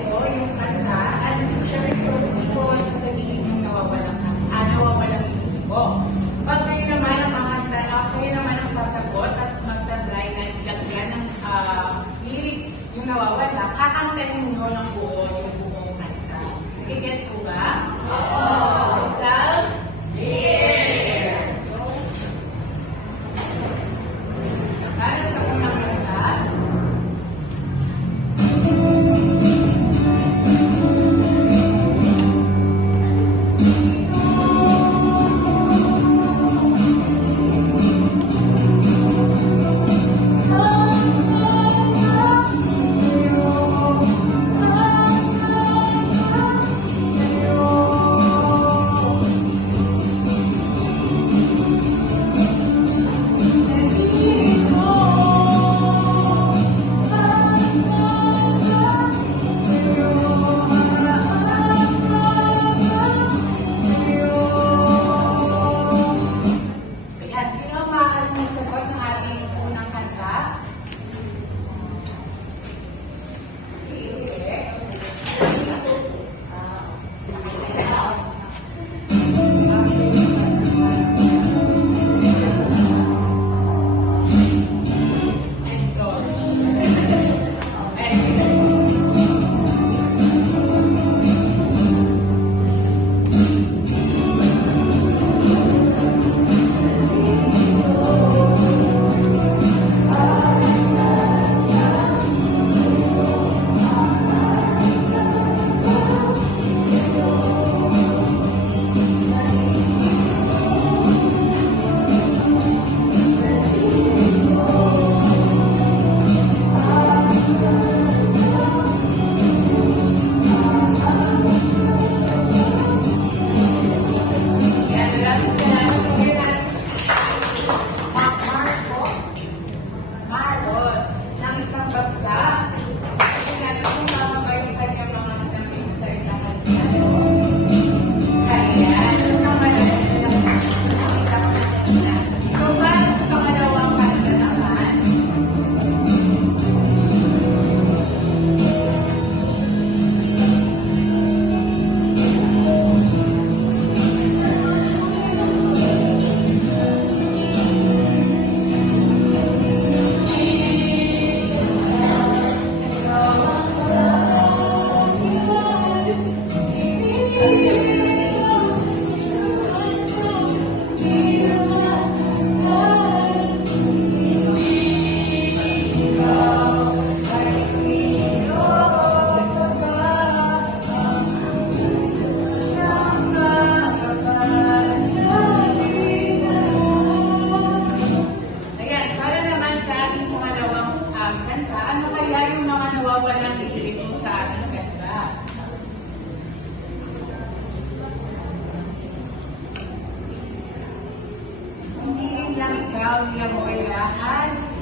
ko yung kanta at syempre hindi ko sasabihin yung nawawalang ko. Pag kayo naman ang sasagot at magdadry na ilagyan ng lyric yung nawawala, kakantahin nyo ng buong kanta. I-guess ko ba? Oo! Style? Yeah! So, para sa unang kanta, Claudia Moira at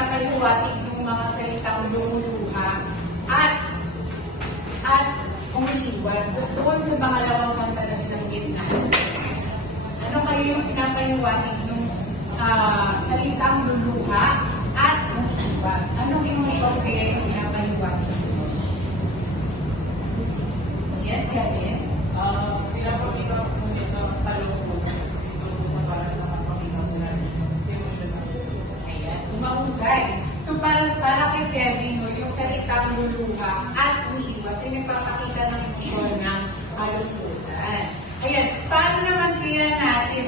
pinapahiwatig yung mga salitang lumuluha at umiiwas. So, doon sa pangalawang kanta na binanggit natin. Ano kayo yung pinapahiwatig yung salitang luluha at umiiwas? Anong emosyon kaya yung pinapahiwatig? Yes, Gavin? Pinapakita ko po ito kalungkot kasi ito po sa parang nakapakita mo na emotional. Ayan, so mahusay. So para kay Kevin, yung salitang luluha at umiiwas ay nagpapakita ng emosyon ng kalungkutan. Ayan, paano naman kaya natin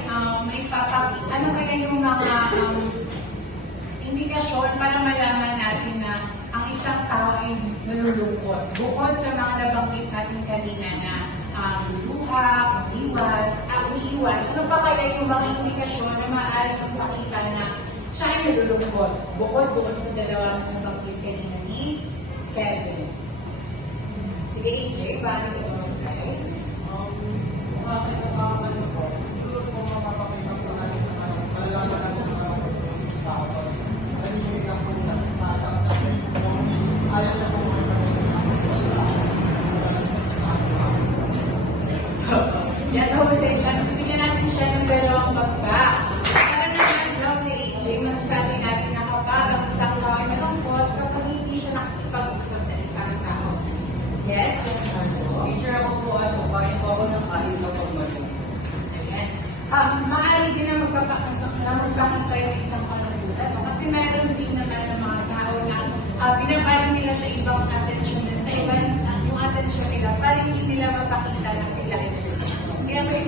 may papakita? Ano kaya yung mga indikasyon para malaman natin na ang isang tao ay nalulungkot? Bukod sa mga nabanggit natin kanina na luluha, umiiwas, ano pa kaya yung mga indikasyon na maaaring ipakita na siya ay nalulungkot? Bukod sa dalawang nabanggit kanina ni Kevin. Sige, AJ, paano ito mag-try? Sa akin ang ano po, siguro po mapapakita ko na malalaman natin sa mga tao. Nanimig ang punta sa ayaw na po Yan, Jose siya. So, bigyan natin siya ng dalawang bagsak. Para naman daw ni AJ, masasabi natin na kapag ang isang tao ay malungkot, kapag hindi siya nakikipag-usap sa isang tao. Yes, Alessandro? Teacher ako po kain po ako ng kain sa pagmano. Ayan. Maaari din na magpapakita yung isang pangalutan. Kasi meron din naman ng mga tao na pinaparin nila sa ibang atensyon, sa ibang yung atensyon nila, para hindi nila mapakita na sila ay nalulungkot. Kaya may